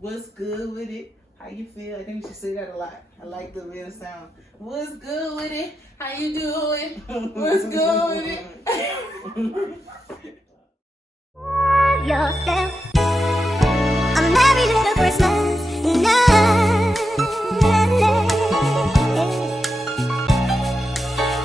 What's good with it? How you feel? I think we should say that a lot. I like the real sound. What's good with it? How you doing? What's good with it? Yourself a merry little Christmas night,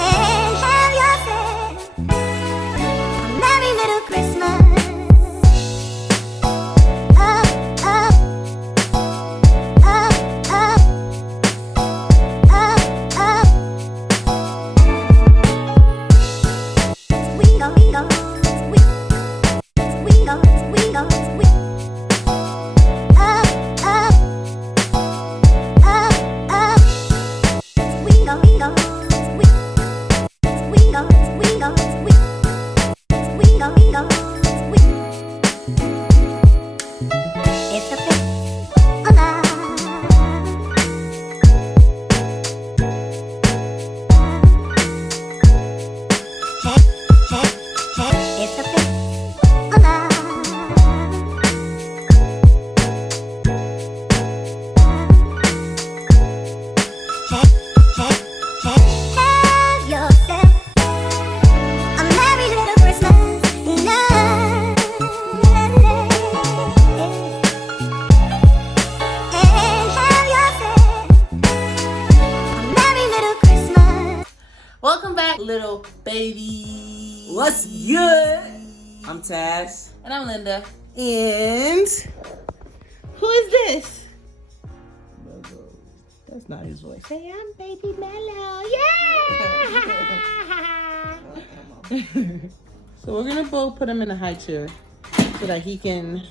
and have yourself a merry little Christmas. Up, up, up, up, up, up. We go, we go. We go, we up, up, up, up. We go, we go, we go, we go, we go, we go, we. It's the fifth of love. Hey, hey, hey, it's the fifth. Welcome back, little baby. What's good? I'm Taz. And I'm Linda. And who is this? That's not his voice. Say I'm Baby Mellow. Yeah! So we're gonna both put him in a high chair so that he can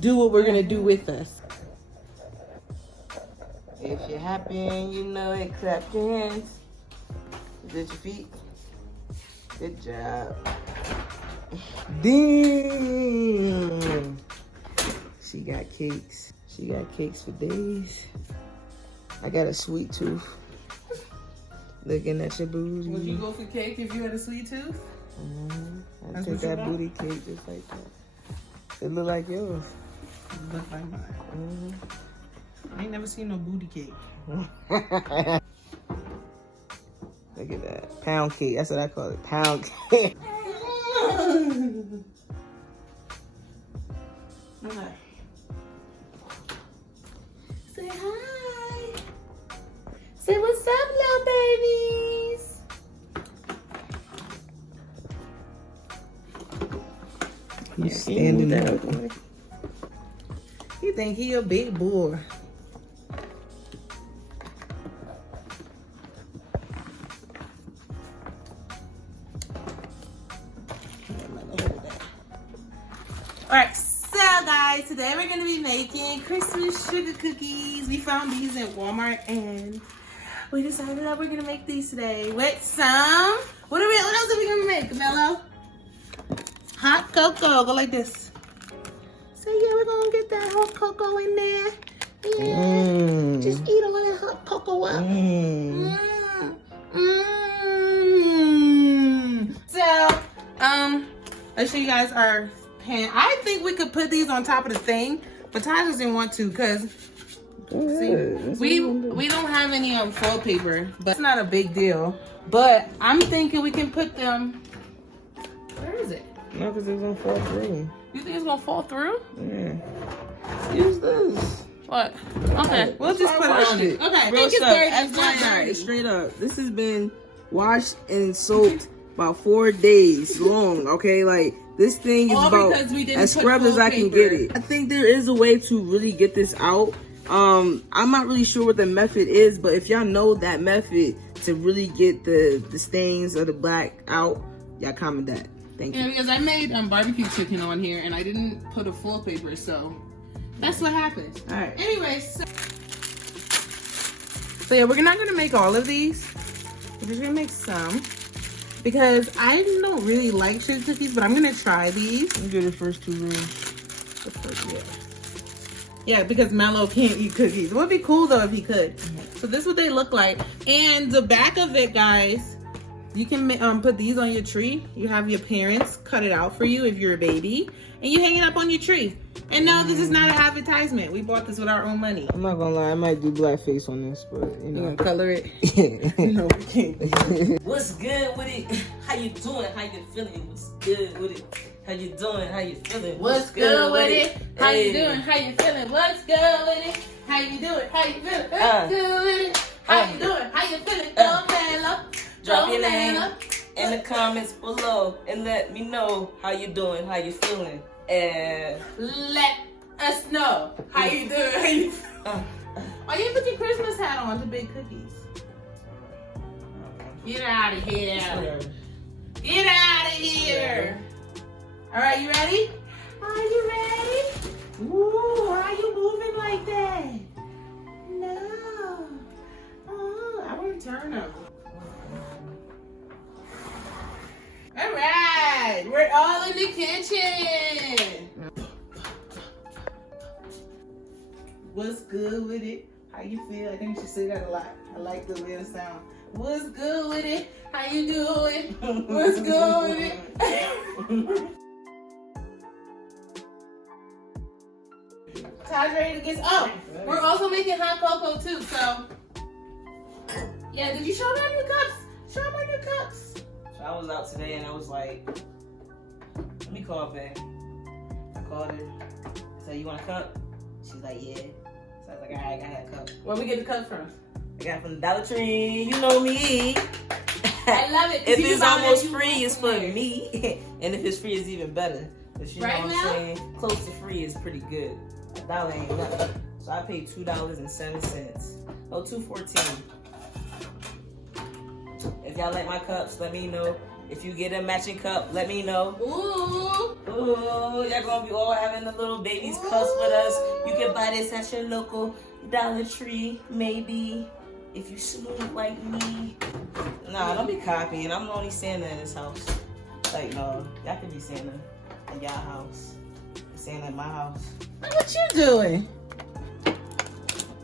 do what we're gonna do with us. If you're happy and you know it, clap your hands. Is it your feet? Good job. Damn. She got cakes. She got cakes for days. I got a sweet tooth. Looking at your booty. Would you go for cake if you had a sweet tooth? I That's take what you that want? booty cake just like that. It look like yours. Look like mine. I ain't never seen no booty cake. Look at that. Pound cake. That's what I call it. Pound cake. Okay. Say hi. Say what's up, little babies. He's standing up. He think he a big boy. Alright, so guys, today we're going to be making Christmas sugar cookies. We found these at Walmart and we decided that we're going to make these today with some, what else are we going to make, Mello? Hot cocoa, go like this. So yeah, we're going to get that hot cocoa in there. Yeah, just eat all that hot cocoa up. So, let's show you guys our pan. I think we could put these on top of the thing, but Ty doesn't want to because we don't have any foil paper, but it's not a big deal. But I'm thinking we can put them. Where is it? No, because it's gonna fall through. You think it's gonna fall through? Yeah. Use this. What? Okay, we'll just put it on it. Okay, I think it's FYI, straight up. This has been washed and soaked about 4 days long. Okay, like this thing is about as scrubbed as I can get it. I think there is a way to really get this out. I'm not really sure what the method is, but if y'all know that method to really get the stains or the black out, y'all comment that. Thank you. Yeah, because I made barbecue chicken on here and I didn't put a foil paper, so that's what happened. All right. Anyways, so yeah, we're not gonna make all of these. We're just gonna make some because I don't really like sugar cookies, but I'm gonna try these. You do the first 2 rows. Yeah, because Mello can't eat cookies. It would be cool though if he could. So this is what they look like. And the back of it, guys, You can put these on your tree. You have your parents cut it out for you if you're a baby, and you hang it up on your tree. And no, this is not an advertisement. We bought this with our own money. I'm not gonna lie, I might do blackface on this, but you know. You gonna color it? No, we can't. What's good with it? How you doing? How you feeling? What's good with it? How you doing? How you feeling? What's good with it? How you doing? How you feeling? What's good with it? How you doing? How you feeling? What's good with it? How you doing? How you feeling? Drop your name in the comments below and let me know how you doing, how you feeling, and let us know how you doing. How you feeling. Why you put your Christmas hat on to bake cookies? Get out of here! Get out of here! All right, you ready? Are you ready? Ooh, why are you moving like that? No. Oh, I want to turn them. All right, we're all in the kitchen. What's good with it? How you feel? I think you should say that a lot. I like the way it sounds. What's good with it? How you doing? What's good with it? Todd's ready to get. Oh, we're also making hot cocoa too. So, yeah. Did you show them our new cups? Show them our new cups. I was out today and I was like, let me call back. I called her. I said, you want a cup? She's like, yeah. So I was like, all right, I got that cup. Where we get the cup from? I got it from the Dollar Tree. You know me. I love it. If it's almost free, it's for me. And if it's free, it's even better. But you know what I'm saying? Close to free is pretty good. $1 ain't nothing. So I paid $2.07. Oh, $2.14. If y'all like my cups, let me know. If you get a matching cup, let me know. Ooh. Ooh, y'all gonna be all having the little babies cups with us. You can buy this at your local Dollar Tree, maybe. If you smooth like me. Nah, don't be copying. I'm the only Santa in this house. Like, no, y'all can be Santa in y'all house. Santa in my house. What you doing?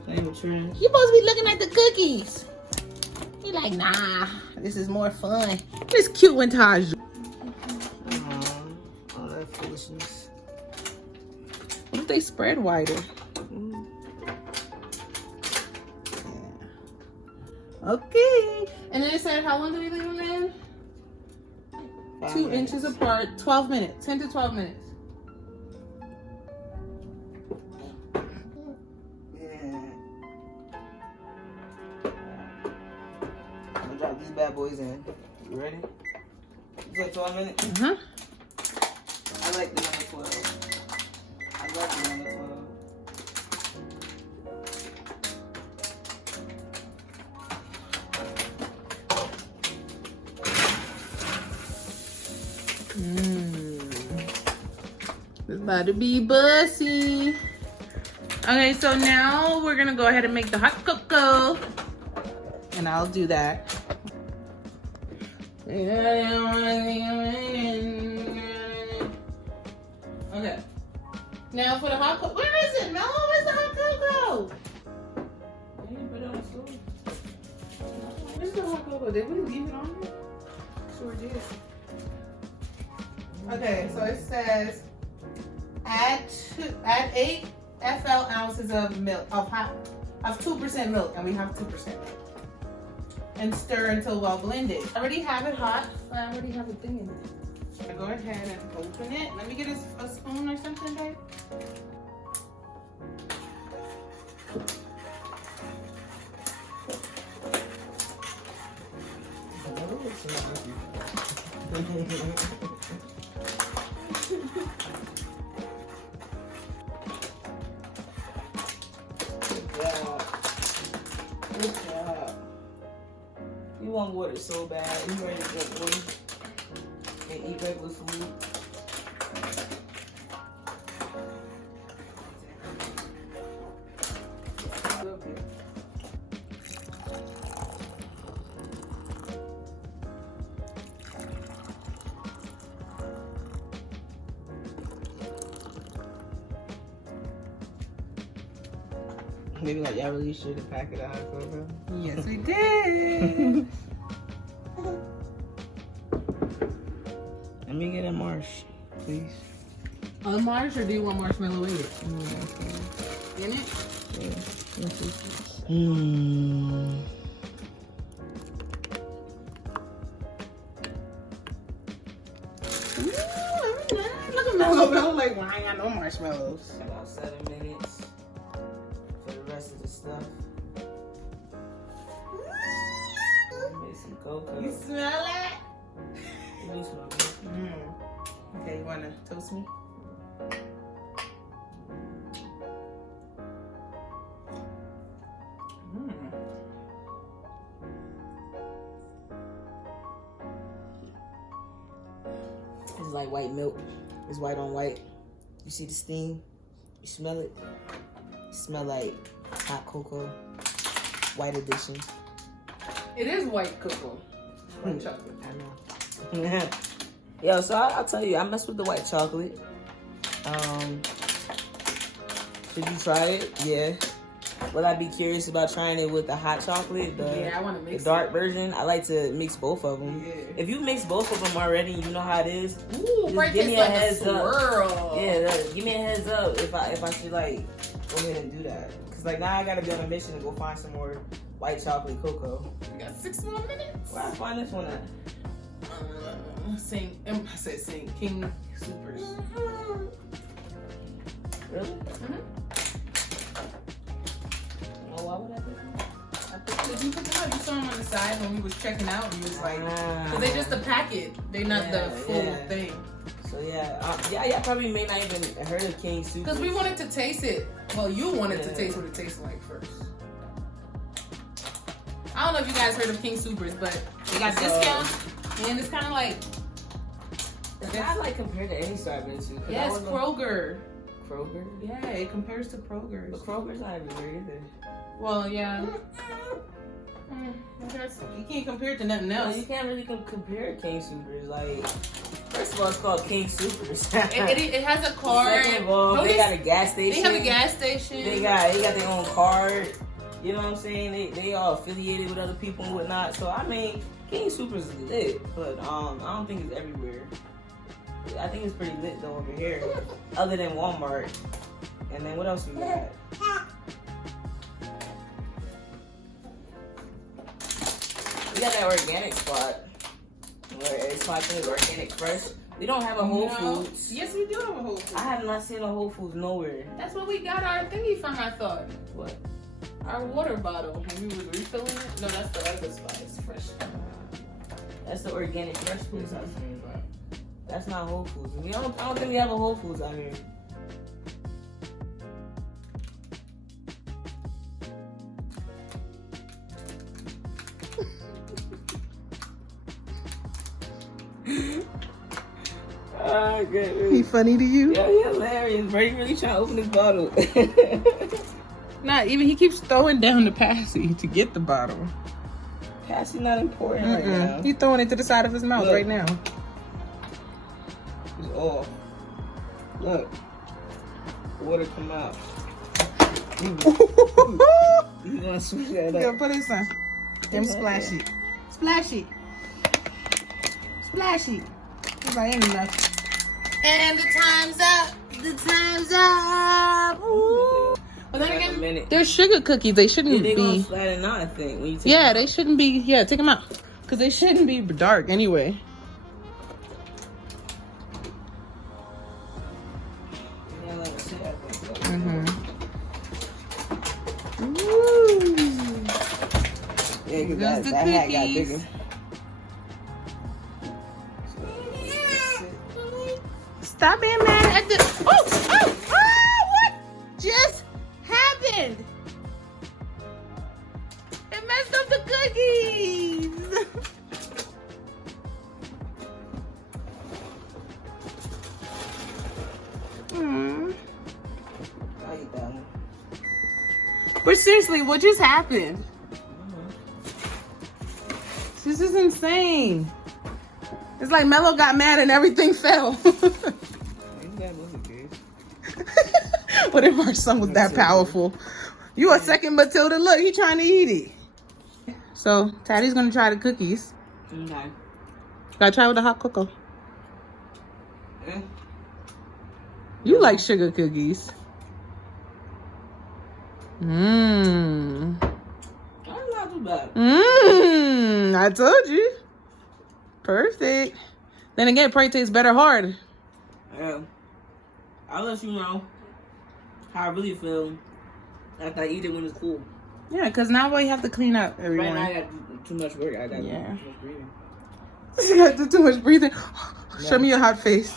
Playing with trash. You supposed to be looking at the cookies. He like, nah, this is more fun. It's cute when Taj. All that foolishness. What if they spread wider? Yeah. Okay. And then it said, how long do we leave them in? 2 inches apart, 12 minutes, 10 to 12 minutes. Drop these bad boys in. You ready? You take 12 minutes? Uh-huh. I like the number 12. I love the number 12. It's about to be bussy. Okay, so now we're gonna go ahead and make the hot cocoa. And I'll do that. Okay. Now for the hot cocoa. Where is it? Mello, where's the hot cocoa? They didn't put it on the stove. Where's the hot cocoa? Did we leave it on there? Sure did. Okay, so it says add 8 FL ounces of milk of 2% milk, and we have 2%. And stir until well blended. I already have it hot. I already have a thing in it. I'm gonna go ahead and open it. Let me get a spoon or something, babe. Good job. You want water so bad. You ready to drink water and eat regular food. Maybe like y'all really should have packed it out. Yes, we did. Let me get a marsh, please. A marsh, or do you want marshmallow in it? In it? Yeah. Look at Mellow. Mellow like, well, I ain't got no marshmallows. About 7 minutes for the rest of the stuff. Make some cocoa. You smell that? It do smell good. Okay, you wanna toast me? It's like white milk. It's white on white. You see the steam? You smell it? It smell like hot cocoa. White edition. It is white cocoa. White chocolate. I know. Yo, so I'll tell you, I mess with the white chocolate. Did you try it? Yeah. Will I be curious about trying it with the hot chocolate? Yeah, I want to mix the dark version. I like to mix both of them. Yeah. If you mix both of them already, you know how it is. Ooh, Just right, give me like a heads up. Yeah, Yeah, give me a heads up if I should like go ahead and do that. Cause like now I gotta be on a mission to go find some more white chocolate cocoa. We got 6 more minutes. Where I find this one at? I said King Supers. Really? Oh, why would I do that? Did you put them out? You saw them on the side when we was checking out, and you was like, because they just the packet, they not the full thing. So yeah, probably may not even heard of King Supers. Because we wanted to taste it. Well, you wanted to taste what it tasted like first. I don't know if you guys heard of King Supers, but they got discounts, and it's kind of like. It's not like compared to any store I've been to. Yes, Kroger. Kroger? Yeah, it compares to Kroger's. But Kroger's not everywhere either. Well, yeah. I guess you can't compare it to nothing else. No, you can't really compare King Supers. Like, first of all, it's called King Supers. it has a card. Second of all, they got a gas station. They have a gas station. They got their own card. You know what I'm saying? They all affiliated with other people and whatnot. So I mean, King Supers is lit, but I don't think it's everywhere. I think it's pretty lit though over here, other than Walmart. And then what else we got? We got that organic spot where it's my thing, organic fresh. We don't have a Whole Foods. Yes, we do have a Whole Foods. I have not seen a Whole Foods nowhere. That's where we got our thingy from, I thought. What? Our water bottle when we was refilling it. No, that's the other spot. It's fresh. That's the organic fresh place I seen, but that's not Whole Foods. I don't think we have a Whole Foods out here. Oh, good. He funny to you? Yeah, he hilarious, bro. He really trying to open this bottle. Not even. He keeps throwing down the passy to get the bottle. Passy not important right now. He's throwing it to the side of his mouth right now. It's off. Look. Water come out. You gonna switch that up? Yo, put this on. Them splashy. Splashy. Splashy. He's like, ain't enough. And the time's up. The time's up. Ooh. But then again, they're sugar cookies. They shouldn't they be. gonna flatten out, I think. When you take Yeah, they shouldn't be. Yeah, take them out. Because they shouldn't be dark anyway. Yeah, because that hat got bigger. Stop being mad at the. What just happened? It messed up the cookies. I'll eat that one. But seriously, what just happened? This is insane. It's like Mello got mad and everything fell. What if our son was that powerful? You a second Matilda. Look, he trying to eat it. So, Taddy's gonna try the cookies. Okay. Gotta try with the hot cocoa. You like sugar cookies. Mmm. That's not too bad. Mmm. I told you. Perfect. Then again, probably tastes better hard. Yeah. I'll let you know how I really feel after I eat it when it's cool. Yeah, because now we have to clean up everyone. Right now I got too much work. I got too much breathing. You got to do too much breathing. Show me your hot face.